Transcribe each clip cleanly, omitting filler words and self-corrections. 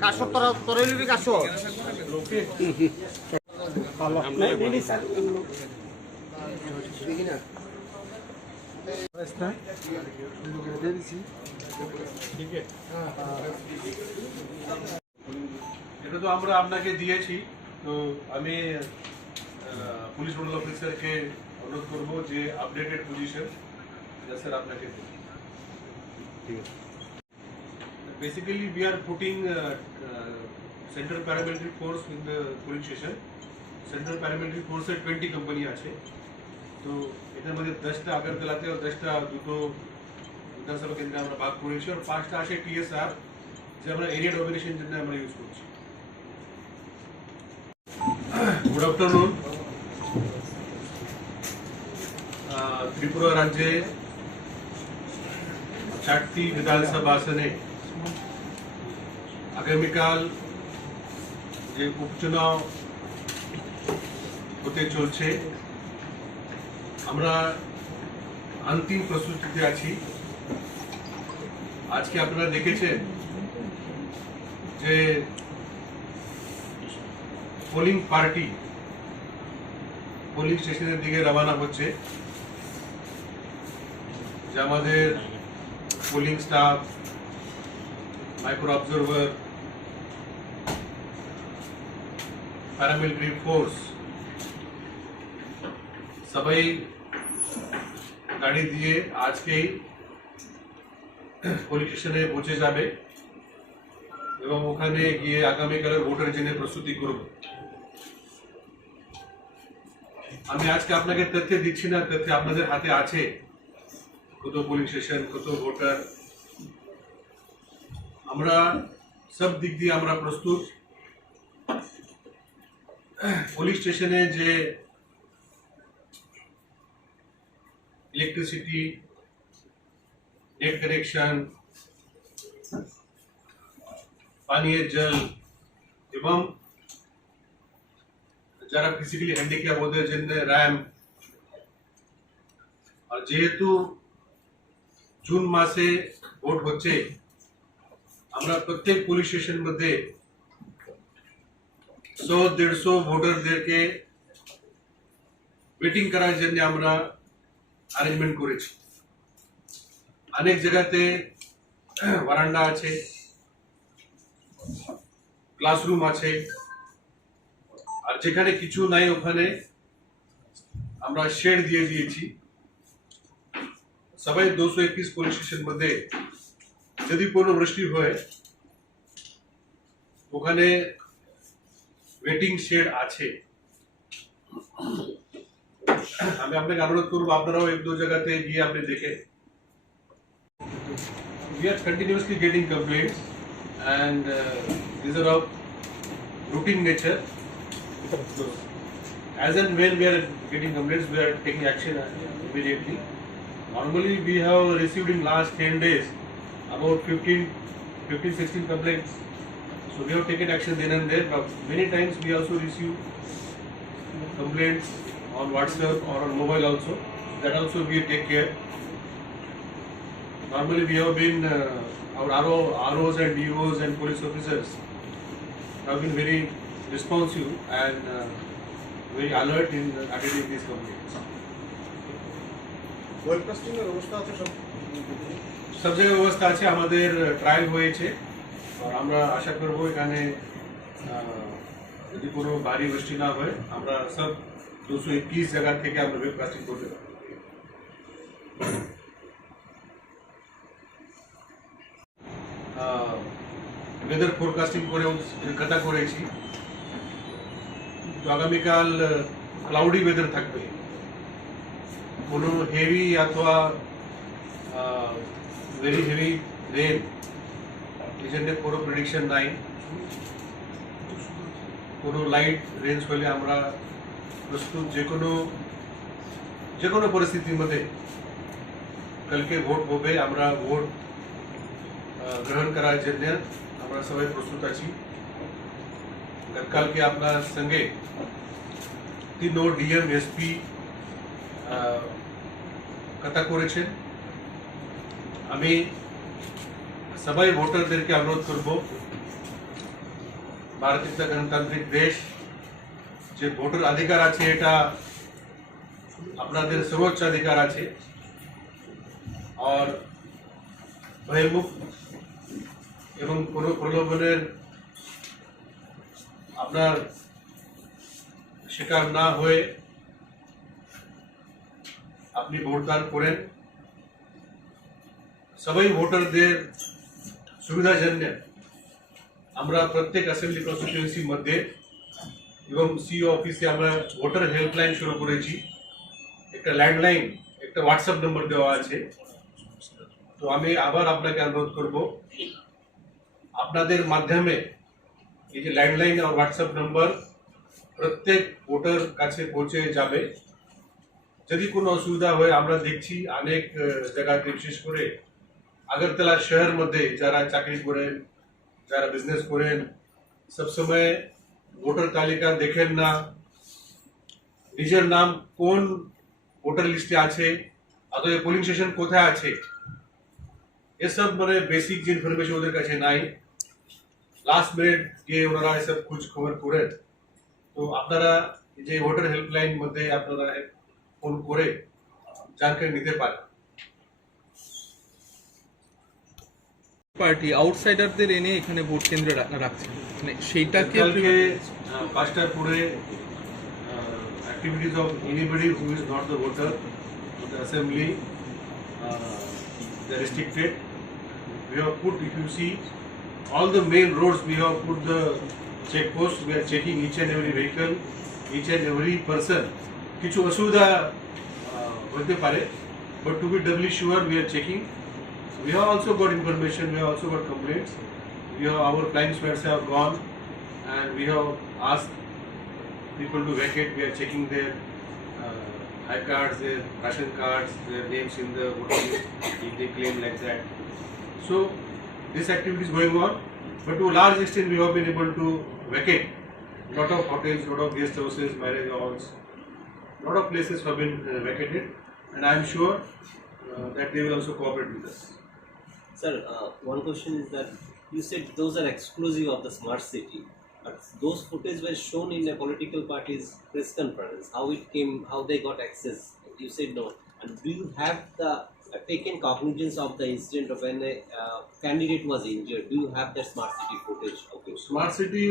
কাশো তোরে নিবি কাশো এটা তো আমরা আপনাকে দিয়েছি। তো আমি পুলিশ নোডাল অফিসারকে অনুরোধ করব যে আপডেটেড পজিশন স্যার আপনাকে ঠিক আছে। Basically, we are putting central paramilitary force in the police station. Central paramilitary force এর 20 কোম্পানি আছে। তো এটার মধ্যে 10টা আগরতলাতে আর 10টা দুটো বিধানসভা কেন্দ্রে আমরা ভাগ করেছি আর 5টা আছে টিএসআর যে আমরা এরিয়া ডমিনেশন জন্য আমরা ইউজ করছি। Good afternoon. ত্রিপুরা রাজ্যে 4টি বিধানসভা আসনে আগামীকাল যে উপচুনাव হতে চলছে আমরা अंतिम প্রস্তুতিতে আছি। আজকে আপনারা দেখেছেন যে পোলিং পার্টি পোলিং স্টেশনের দিকে রওনা হচ্ছে, যে আমাদের polling staff, micro observer, paramilitary force সবাই গাড়ি দিয়ে আজকেই পুলিশ স্টেশনে পৌঁছে যাবে এবং ওখানে গিয়ে আগামীকালের ভোটের জন্য প্রস্তুতি করব। আমি আজকে আপনাকে তথ্য দিচ্ছি না, তথ্য আপনাদের হাতে আছে, কত পুলিশ স্টেশন, কত ভোটার। আমরা সব দিক দিয়ে আমরা প্রস্তুত। পুলিশ স্টেশনে যে ইলেকট্রিসিটি, নেট কানেকশন, পানীয় জল এবং যারা ফিজিক্যালি হ্যান্ডিক্যাপ ওদের জন্য র্যাম্প, আর যেহেতু জুন মাসে ভোট হচ্ছে আমরা প্রত্যেক পুলিশ স্টেশন মধ্যে 100-150 ভোটারদেরকে ওয়েটিং করার জন্য আমরা অ্যারেঞ্জমেন্ট করেছি। অনেক জায়গাতে বারান্দা আছে, ক্লাসরুম আছে, আর যেখানে কিছু নাই ওখানে আমরা শেড দিয়ে দিয়েছি। সবাই 221 পুলিশ স্টেশন মধ্যে যদি কোনো বৃষ্টি হয় ওখানে ওয়েটিং শেড আছে। আমি আপনাকে অনুরোধ করব আপনারাও এক দু জায়গাতে গিয়ে আপনি দেখে। We are continuously getting complaints and these are of routine nature. As and when we are getting complaints, we are taking action immediately. Normally we have received in last 10 days about 15-16 complaints. So we have taken action then and there, but many times we also receive complaints on WhatsApp or on mobile also. That also we take care. Normally we have been, our ROs and DOs and police officers have been very responsive and very alert in attending these complaints. Webcasting এর ব্যবস্থা আছে সব জায়গায় ব্যবস্থা আছে। আমাদের ট্রায়াল হয়েছে আর আমরা আশা করব এখানে যদি কোনো ভারী বৃষ্টি না হয় আমরা সব 221 জায়গা থেকে আমরা ওয়েবকাস্টিং করতে পারব। ওয়েদার ফোরকাস্টিং করে কলকাতা করেছি, তো আগামীকাল ক্লাউডি ওয়েদার থাকবে, কোনো হেভি অথবা ভেরি হেভি রেন এই জন্য কোনো প্রেডিকশন নাই। কোনো লাইট রেঞ্জ হলে আমরা প্রস্তুত যে কোনো পরিস্থিতির মধ্যে কালকে ভোট হবে, আমরা ভোট গ্রহণ করার জন্য আমরা সবাই প্রস্তুত আছি। কালকে আপনার সঙ্গে 3 ডিএম এসপি কথা করেছেন। আমি সবাই ভোটারদেরকে অনুরোধ করব, ভারত একটা গণতান্ত্রিক দেশ, যে ভোটার অধিকার আছে এটা আপনাদের সর্বোচ্চ অধিকার আছে। আর ভয়মুক্ত এবং কোনো প্রলোভনের আপনার শিকার না হয়ে আপনি ভোটদান করেন। সবাই ভোটারদের সুবিধার জন্য আমরা প্রত্যেক অ্যাসেম্বলি কনস্টিটিউয়েন্সি মধ্যে এবং সিও অফিসে আমরা ভোটার হেল্পলাইন শুরু করেছি। একটা ল্যান্ডলাইন, একটা হোয়াটসঅ্যাপ নম্বর দেওয়া আছে। তো আমি আবার আপনাকে অনুরোধ করব, আপনাদের মাধ্যমে এই যে ল্যান্ডলাইন আর হোয়াটসঅ্যাপ নম্বর প্রত্যেক ভোটার কাছে পৌঁছে যাবে। যদি কোনো অসুবিধা হয়, আমরা দেখছি অনেক জায়গাতে, বিশেষ করে আগরতলা শহর মধ্যে যারা চাকরি করেন, যারা বিজনেস করেন, সবসময় ভোটার তালিকা দেখেন না, নিজের নাম কোন ভোটার লিস্টে আছে, অথবা পোলিং স্টেশন কোথায় আছে, এসব মানে বেসিক যে ইনফরমেশন ওদের কাছে নাই। লাস্ট মিনিট গিয়ে ওনারা এসব খোঁজ খবর করেন। তো আপনারা যে ভোটার হেল্পলাইন মধ্যে আপনারা ফোন করে জানকারি নিতে পারেন। পার্টি আউটসাইডারদের এনে এখানে ভোট কেন্দ্রে রাখছে, মানে সেইটাকে কালকে 5টার পরে activities of anybody who is not the voter of the assembly, they are restricted. We have put, if you see, all the main roads we have put the checkposts. We are checking each and every vehicle, each and every person. কিছু অসুবিধা হতে পারে, but to be doubly sure we are checking. We have also got information, we have also got complaints. We have, our flying squads have gone and we have asked people to vacate. We are checking their iCards, their ration cards, their names in the voter list if they claim like that. So this activity is going on, but to a large extent we have been able to vacate lot of hotels, lot of guest houses, marriage halls, lot of places have been vacated, and I am sure that they will also cooperate with us. Sir, one question is that you said those are exclusive of the smart city, but those footage were shown in a political party's press conference. How it came, how they got access? You said no. And do you have the taken cognizance of the incident of when a candidate was injured? Do you have that smart city footage? Okay. Smart city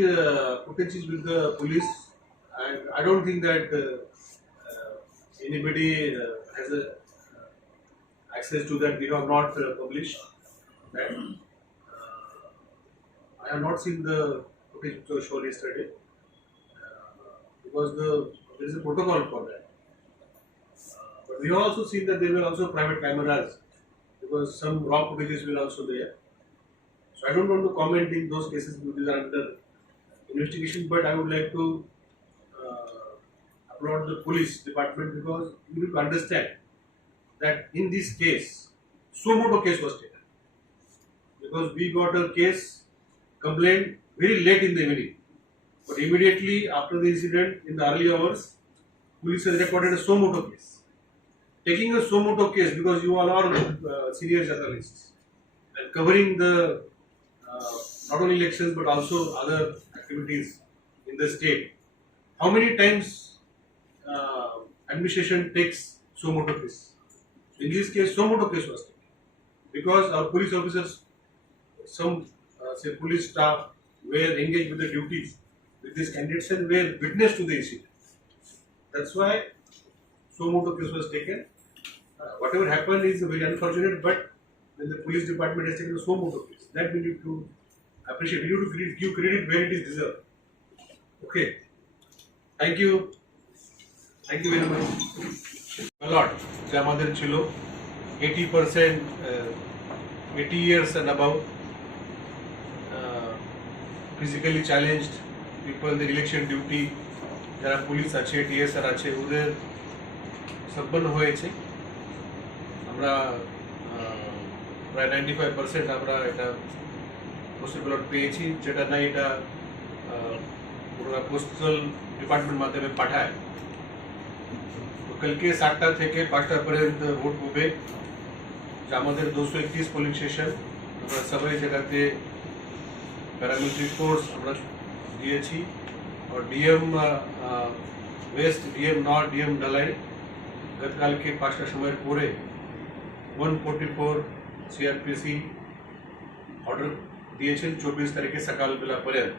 footage is with the police, and I don't think that anybody has access to that. We have not published that. I have not seen the footage which was shown yesterday because there is a protocol for that. But we have also seen that there were also private cameras because some raw footages were also there. So I don't want to comment in those cases which are under investigation, but I would like to applaud the police department because you need to understand that in this case, suo motu case was taken. Because we got a case complaint very late in the evening, but immediately after the incident in the early hours, police has recorded a suo motu case. Taking a suo motu case because you all are senior journalists and covering the not only elections but also other activities in the state. How many times administration takes suo motu case? In this case, suo motu case was taken because our police officers, some say police staff were engaged with the duties with these candidates and were witness to the incident. That's why suo motu case was taken. Whatever happened is very unfortunate, but when the police department has taken a suo motu case, that we need to appreciate. We need to give credit where it is deserved. Okay. Thank you. Thank you very much. A lot. যে আমাদের ছিল 80% 80 years and above, physically challenged people in the election duty, যারা পুলিশ আছে, টিএসআর আছে, ওদের সম্পন্ন হয়েছে। আমরা প্রায় 95% আমরা এটা পোস্টাল ব্যালট পেয়েছি, যেটা না এটা ওরা পোস্টাল ডিপার্টমেন্ট মাধ্যমে পাঠায়। তো কালকে 7টা থেকে 5টা পর্যন্ত ভোট হবে। যে আমাদের 231 পোলিং স্টেশন আমরা সবাই জায়গাতে প্যারামিলিটারি ফোর্স আমরা দিয়েছি। और DM west, DM north, DM ढलाई गतकालके 5টা সময়ের পরে 144 সিআরপিসি অর্ডার দিয়েছেন 24 তারিখে সকালবেলা পর্যন্ত।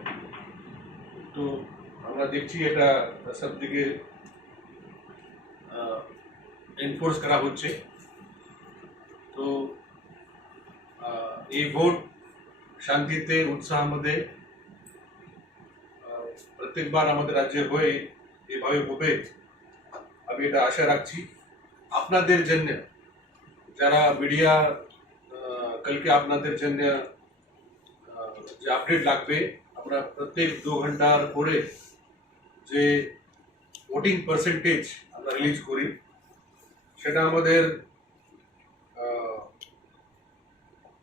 তো আমরা দেখছি এটা সব দিকে এনফোর্স করা হচ্ছে। তো এই ভোট শান্তিতে উৎসাহের মধ্যে প্রত্যেকবার আমাদের রাজ্যে হয়ে এভাবে হবে আমি এটা আশা রাখছি। আপনাদের জন্য যারা মিডিয়া কালকে আপনাদের জন্য যে আপডেট লাগবে, আমরা প্রত্যেক 2 ঘন্টার পরে যে ভোটিং পার্সেন্টেজ আমরা রিলিজ করি, সেটা আমাদের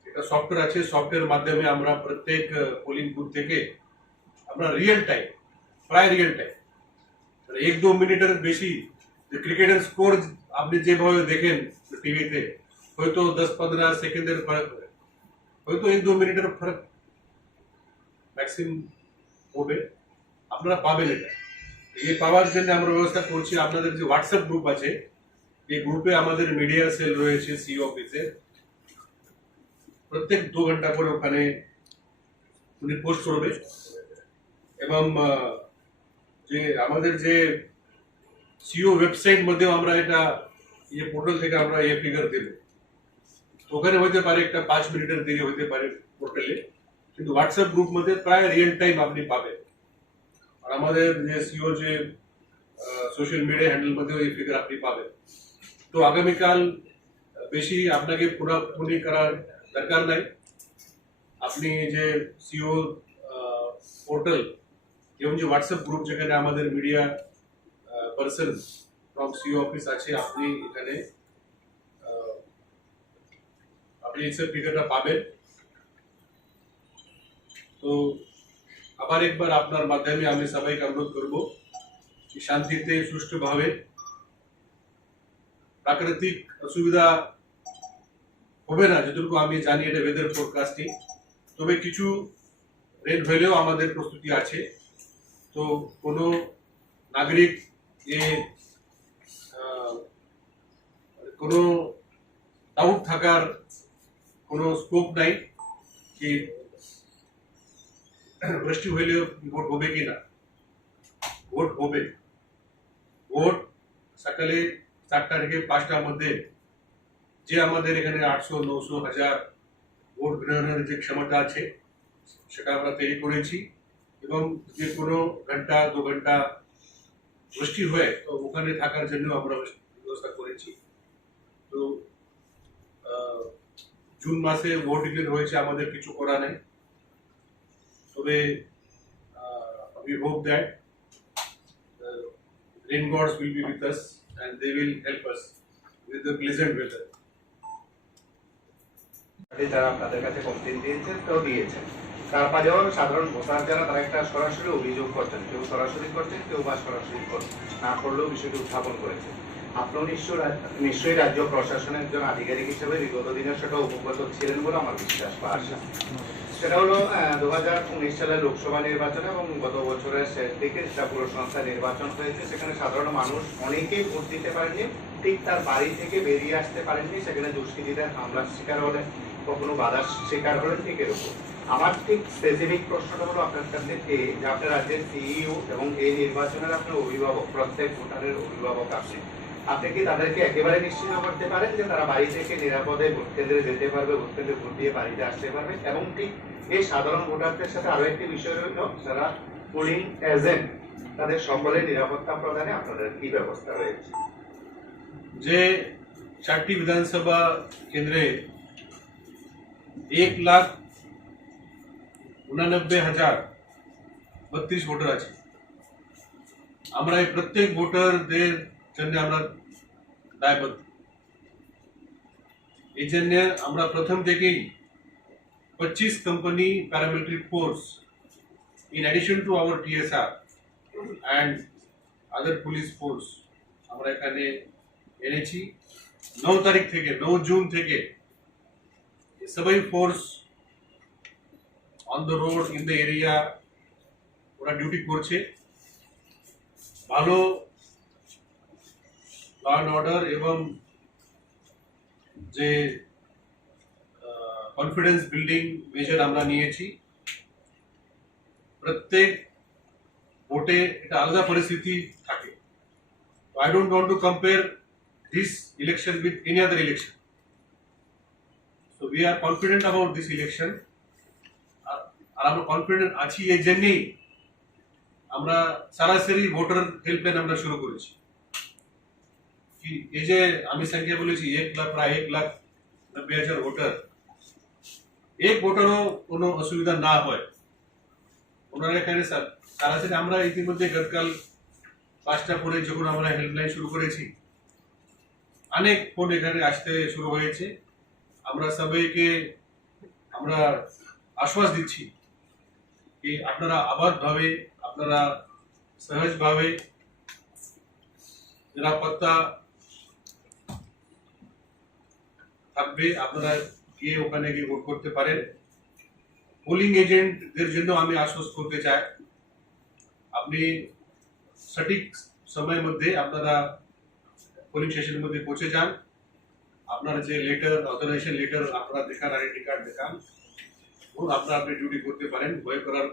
একটা সফটওয়্যার আছে। সফটওয়্যার মাধ্যমে আমরা প্রত্যেক পোলিং বুথ থেকে আমরা রিয়েল টাইম, প্রায় রিয়েল টাইম, 1-2 মিনিটের বেশি যে ক্রিকেটের স্কোর আপনি যেভাবে দেখেন টিভিতে, হয়তো 10-15 সেকেন্ডের ফারাক হয়, হয়তো 1-2 মিনিটের ফারাক ম্যাক্সিমাম হবে, আপনারা পাবেন। এটা এই পাওয়ার জন্য আমরা ব্যবস্থা করছি। আপনাদের যে হোয়াটসঅ্যাপ গ্রুপ আছে, এই গ্রুপে আমাদের মিডিয়া সেল রয়েছে সিও অফিসে। প্রত্যেক 2 ঘন্টা পরে ওখানে উনি পোস্ট করবে এবং যে আমাদের যে সিও ওয়েবসাইট মধ্যেও আমরা এটা এই পোর্টাল থেকে আমরা এই ফিগার দেব। তো ওখানে হইতে পারে একটা 5 মিনিটের দেরি হইতে পারে পোর্টালে, কিন্তু হোয়াটসঅ্যাপ গ্রুপ মধ্যে প্রায় রিয়েল টাইম আপনি পাবেন। আর আমাদের যে সিও যে সোশ্যাল মিডিয়া হ্যান্ডেল মধ্যেও এই ফিগার আপনি পাবেন। তো আগামীকাল বেশি আপনাকে পুরোপুরি করার দরকার নাই। আপনি যে সিও পোর্টাল এবং যে হোয়াটসঅ্যাপ গ্রুপ যেখানে আমাদের media person from CO office আছে, আপনি এখানে আপনি এই সব ফিগারটা পাবেন। তো আবার একবার আপনার মাধ্যমে আমি সবাইকে অনুরোধ করব कि শান্তিতে সুষ্ঠুভাবে, প্রাকৃতিক অসুবিধা হবে না যতটুকু আমি জানি, এটা ওয়েদার ফোরকাস্টিং। তবে কিছু রেন হলেও আমাদের প্রস্তুতি আছে। তো কোনো নাগরিক কোনো ডাউট থাকার কোনো স্কোপ নাই কি বৃষ্টি হলেও ভোট হবে কি না। ভোট হবে। ভোট সকালে 4টা থেকে 5টার মধ্যে যে আমাদের এখানে 800, 900, 1000 ভোট গ্রহণের যে ক্ষমতা আছে সেটা আমরা তৈরি করেছি। এবং যে কোনো ঘন্টা 2 ঘন্টা বৃষ্টি হয় তো ওখানে থাকার জন্য আমরা ব্যবস্থা করেছি। তো জুন মাসে ভোট ডিক্লেয়ার হয়েছে, আমাদের কিছু করা নেই। তবে we hope that rain gods will be with us and they will help us with the pleasant weather. যারা আপনাদের কাছে কমপ্লেন দিয়েছেন তো দিয়েছেন, তারপরেও সাধারণ ভোটার যারা তারা একটা সরাসরি অভিযোগ করছেন, কেউ সরাসরি করছেন, কেউ বা সরাসরি না করলেও বিষয়টি উত্থাপন করেছে। আপনিও নিশ্চয়ই রাজ্য প্রশাসনের একজন আধিকারিক হিসেবে বিগত দিনের সেটা অবগত ছিলেন বলে আমার বিশ্বাস বা আশা। সেটা হলো 2019 সালের লোকসভা নির্বাচন এবং গত বছরের শেষ দিকে যেটা পুর সংস্থা নির্বাচন হয়েছে, সেখানে সাধারণ মানুষ অনেকেই ভোট দিতে পারেননি, ঠিক তার বাড়ি থেকে বেরিয়ে আসতে পারেননি। সেখানে দুষ্কৃতীদের হামলার শিকার হলেন, কখনো বাধার শিকার হলেন। ঠিক এরকম আমার ঠিক স্পেসিফিক প্রশ্নটা হলো আপনার কাছে যে আপনার রাজ্যের সিইও এবং এই নির্বাচনের আপনার অভিভাবক, প্রত্যেক ভোটারের অভিভাবক আপনি কি তাদেরকে একেবারে নিশ্চিত করতে পারেন যে তারা বাড়ি থেকে নিরাপদে ভোট কেন্দ্রে যেতে পারবে, ভোট কেন্দ্রে ভোট দিয়ে বাড়িতে আসতে পারবে? এবং ঠিক এই সাধারণ ভোটারদের সাথে আরো একটি বিষয় রইল, যারা পোলিং এজেন্ট, তাদের সকলের নিরাপত্তা প্রদানে আপনাদের কি ব্যবস্থা রয়েছে? যে 4টি বিধানসভা কেন্দ্রে 1,89,032 ভোটার আছে। আমরা এই প্রত্যেক ভোটারদের জন্য আমরা দায়বদ্ধ। এই জন্য আমরা প্রথম থেকেই 25 company paramilitary force in addition to our TSR and other police force আমরা এখানে এনেছি 9 তারিখ থেকে 9 জুন থেকে সবাই force on the road in the area ওরা ডিউটি করছে ভালো ল অ্যান্ড অর্ডার এবং যে কনফিডেন্স বিল্ডিং মেজার আমরা নিয়েছি প্রত্যেক ভোটে এটা আলাদা পরিস্থিতি থাকে I don't want to compare this election with any other election so we are confident about this election আর আমরা কনফিডেন্ট আছি এই জন্যই আমরা সরাসরি ভোটার হেল্পলাইন আমরা শুরু করেছি কি এই যে আমি সংখ্যা বলেছি 1 লাখ প্রায় 1,90,000 ভোটার এক ভোটারও কোনো অসুবিধা না হয় ওনারা এখানে সরাসরি আমরা ইতিমধ্যে গতকাল 5টা পরে যখন আমরা হেল্পলাইন শুরু করেছি অনেক ফোন এখানে আসতে শুরু হয়েছে আমরা সবাইকে আমরা আশ্বাস দিচ্ছি कि আপনারা আবাদভাবে আপনারা সহজভাবে নিরাপত্তা থাকবে আপনারা গিয়ে ওখানে গিয়ে ভোট করতে পারেন পোলিং এজেন্টদের জন্য আমি আশ্বস্ত করতে চাই আপনি সঠিক সময়ের মধ্যে আপনারা পোলিং স্টেশনের মধ্যে পৌঁছে যান আপনার যে লেটার অথরাইজেশন লেটার আপনারা দেখান আইডেন্টি কার্ড দেখান আপনারা আপনি ডিউটি করতে পারেন ভয় করার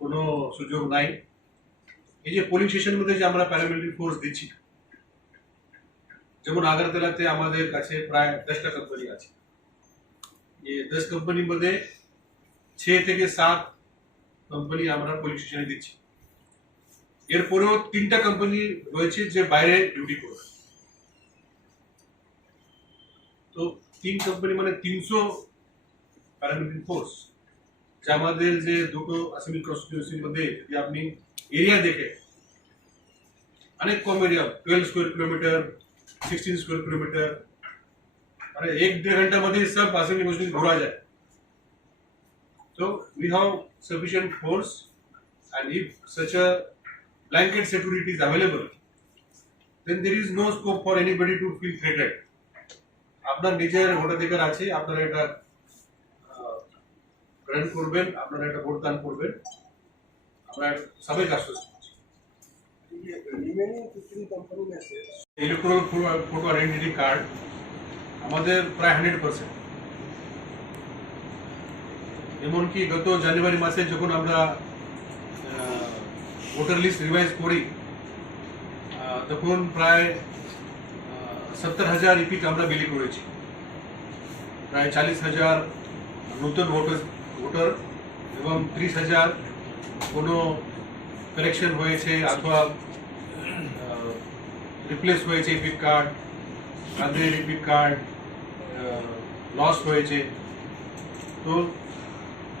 কোনো সুযোগ নাই এই যে পোলিং স্টেশনের মধ্যে যে আমরা প্যারামিলিটারি ফোর্স দিচ্ছি যেমন আগরতলাতে আমাদের কাছে প্রায় 10টা কোম্পানি আছে এই 10 কোম্পানির মধ্যে 6 থেকে 7 কোম্পানি আমরা পোলিং স্টেশনে দিচ্ছি এরপরেও 3টা কোম্পানি রয়েছে যে বাইরে ডিউটি করবে তো 3 কোম্পানি মানে 300 প্যারামিলিটারি ফোর্স যা আমাদের যে দুটো অ্যাসেম্বলি কনস্টিটিউয়েন্সির মধ্যে যদি আপনি এরিয়া দেখে অনেক কম area 12 square kilometre 16 square kilometre अरे 1-1.5 घंटा मध्ये सब असेंबली कॉन्स्टिट्यूशन घोड़ा जाए so we have sufficient force and if such a blanket security is available then there is no scope for anybody to feel threatened আপনার নিজের ভোটাধিকার আছে আপনারা এটা গ্রহণ করবেন আপনারা এটা ভোটদান করবেন আমরা সবাই কাজ করছি ইলেকট্রাল ফটো আইডেন্টিটি কার্ড আমাদের প্রায় 100% এমনকি গত জানুয়ারি মাসে যখন আমরা ভোটার লিস্ট রিভাইজ করি তখন প্রায় 70,000 ইপিক আমরা বিলি করেছি প্রায় 40,000 নতুন ভোটার এবং 30,000 কোনো কারেকশন হয়েছে অথবা রিপ্লেস হয়েছে ইপিক কার্ড তাদের ইপিক কার্ড লস হয়েছে তো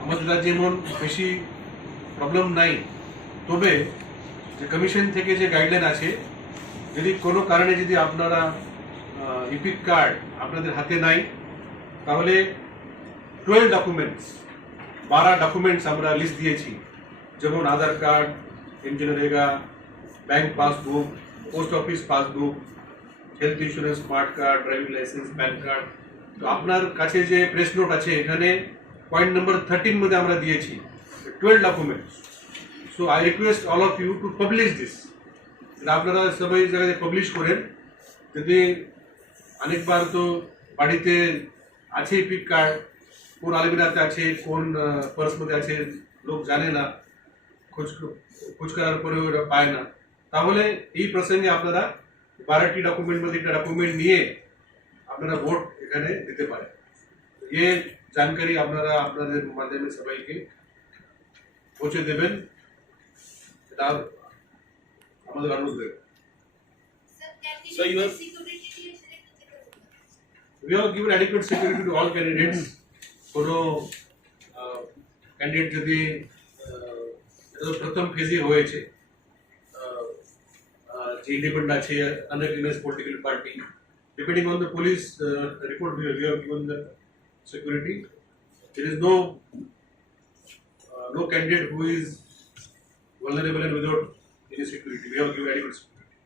আমাদের রাজ্যে এমন বেশি প্রবলেম নাই তবে যে কমিশন থেকে যে গাইডলাইন আছে যদি কোনো কারণে যদি আপনারা ইপিক কার্ড আপনাদের হাতে নাই তাহলে 12 ডকুমেন্টস 12 ডকুমেন্টস আমরা লিস্ট দিয়েছি যেমন আধার কার্ড এনজিনিয়ারেগা bank passbook post office passbook health insurance smart card driving licence PAN card তো আপনার কাছে যে প্রেস নোট আছে এখানে পয়েন্ট নাম্বার 13 মধ্যে আমরা দিয়েছি 12 documents so I request all of you to publish this আপনারা সবাই জায়গায় পাবলিশ করেন যদি অনেকবার তো বাড়িতে আছে ইপিক কার্ড কোন আলমিরাতে আছে কোন পার্স মধ্যে আছে লোক জানে না খোঁজ করার পরে ওরা পায় না তাহলে এই প্রসঙ্গে আপনারা 12টি ডকুমেন্ট মধ্যে একটা ডকুমেন্ট নিয়ে আপনারা ভোট এখানে দিতে পারেন এই জানকারি আপনারা আপনাদের মাধ্যমে সবাইকে পৌঁছে দেবেন এটা আমাদের অনুরোধ দেবেন So you have we have given adequate security to all candidates কোনো ক্যান্ডিডেট যদি প্রথম ফেজে হয়েছে যে ইন্ডিপেন্ডেন্ট আছে unrecognised political party depending on the police report we have given the security there is no candidate who is vulnerable and without any security. We have given adequate security.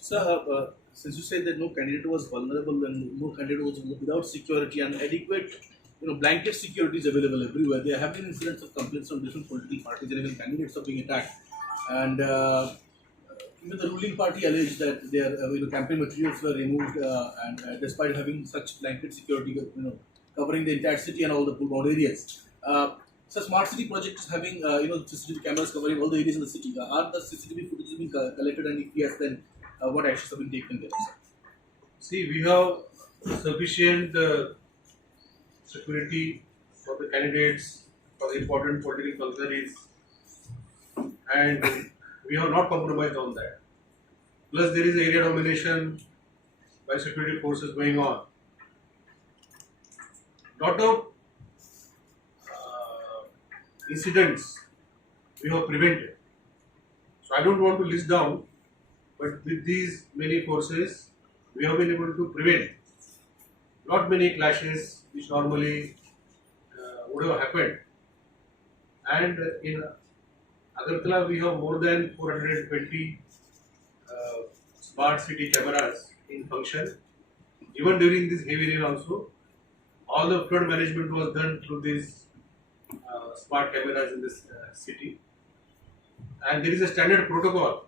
Sir, since you said that no candidate was vulnerable and no candidate was without security and adequate, blanket security is available everywhere. There have been incidents of complaints from different political parties and even candidates are being attacked. And even the ruling party alleged that their campaign materials were removed, and despite having such blanket security, covering the entire city and all the pull-bound areas. So smart city project is having CCTV cameras covering all the areas in the city. Are the CCTV footage being collected, and if yes, then what actions have been taken there? Sir? See, we have sufficient security for the candidates, for the important political functionaries, and we have not compromised on that. Plus, there is area domination by security forces going on. Lot of incidents we have prevented. So I don't want to list down, but with these many forces, we have been able to prevent not many clashes which normally would have happened. And in Agartala, we have more than 420 smart city cameras in function. Even during this heavy rain also, all the flood management was done through these smart cameras in this city. And there is a standard protocol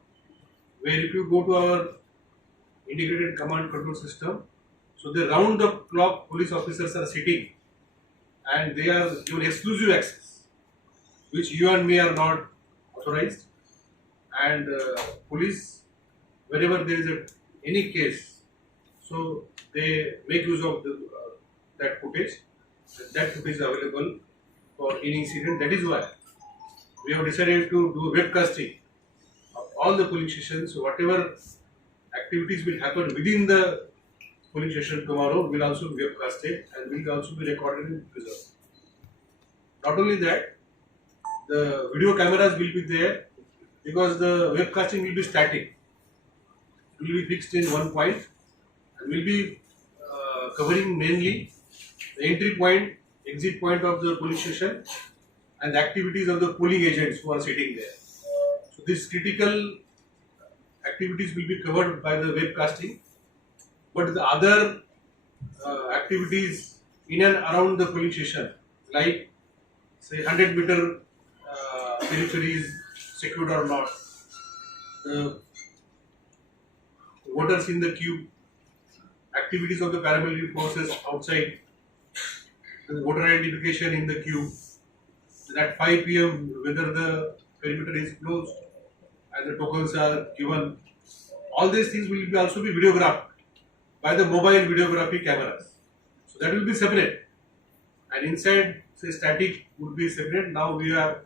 where if you go to our integrated command control system, so the round the clock police officers are sitting and they are given exclusive access, which you and me are not authorized. And police, wherever there is any case, so they make use of that footage. That footage is available for any incident. That is why we have decided to do webcasting of all the polling stations. So whatever activities will happen within the polling station tomorrow will also be webcasted and will also be recorded and preserved. Not only that, the video cameras will be there because the webcasting will be static. It will be fixed in one point and will be covering mainly the entry point, exit point of the polling station and the activities of the polling agents who are sitting there. So these critical activities will be covered by the webcasting, but the other activities in and around the polling station, like say 100-meter territory is secured or not, the voters in the queue, activities of the paramilitary forces outside, the voter identification in the queue, then at 5 p.m. whether the perimeter is closed and the tokens are given. All these things will be also be videographed by the mobile videography cameras. So that will be separate. And inside, say static would be separate. Now we are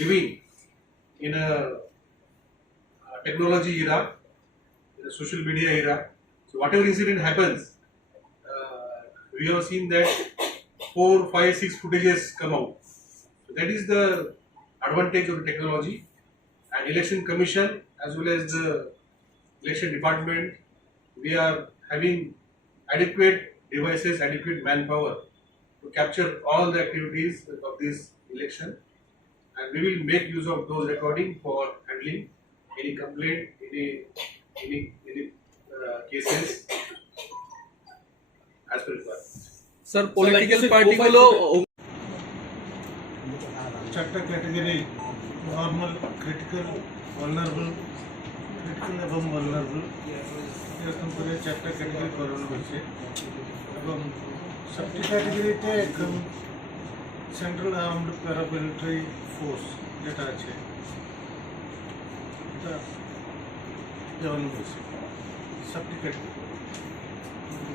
living in a technology era, in a social media era. So whatever incident happens, we have seen that 4, 5, 6 footages come out. So that is the advantage of the technology. And election commission as well as the election department, we are having adequate devices, adequate manpower to capture all the activities of this election, and we will make use of those recording for handling any complaint, any cases as per required. Sir, political party gulo চারটা category normal, critical, vulnerable, critical এবং ভালনারেবল এরকম করে চারটা ক্যাটাগরি করানো হয়েছে এবং সবটি ক্যাটাগরিতে একদম সেন্ট্রাল আর্মড প্যারামিলিটারি ফোর্স যেটা আছে এটা দেওয়ানো হয়েছে সবটি ক্যাটাগরি,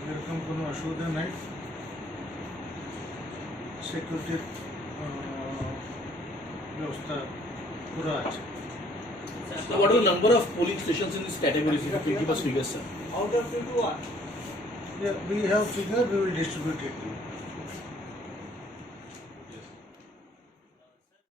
এরকম কোনো অসুবিধা নাই। সিকিউরিটির ব্যবস্থা পুরো আছে। So what are the number of polling stations in these categories? If you can give us figures, sir. Yeah, we have figure, we will distribute it to you.